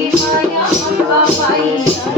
Thank you.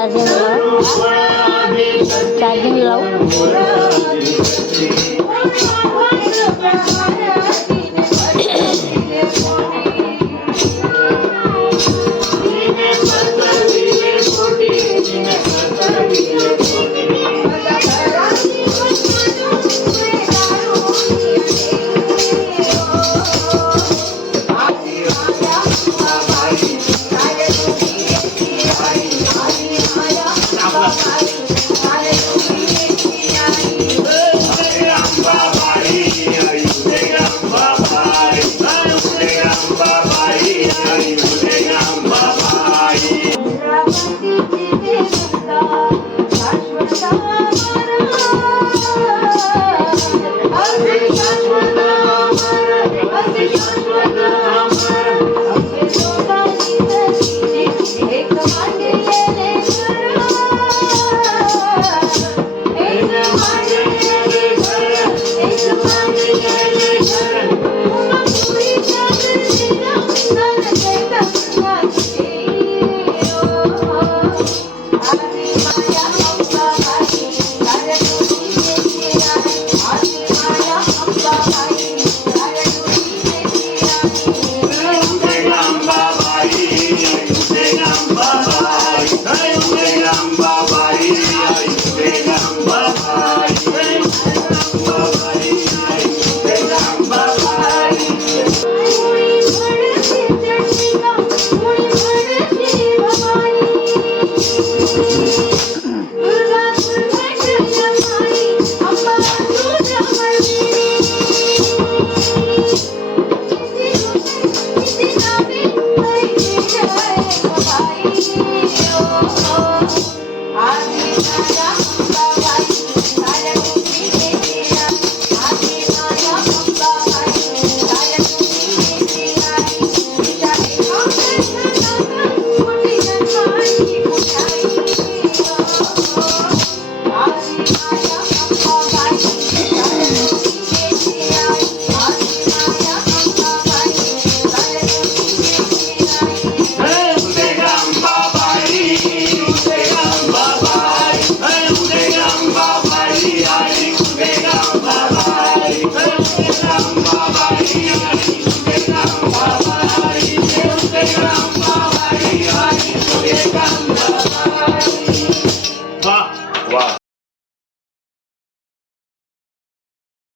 Charging লাও charging লাও Bye-bye. It's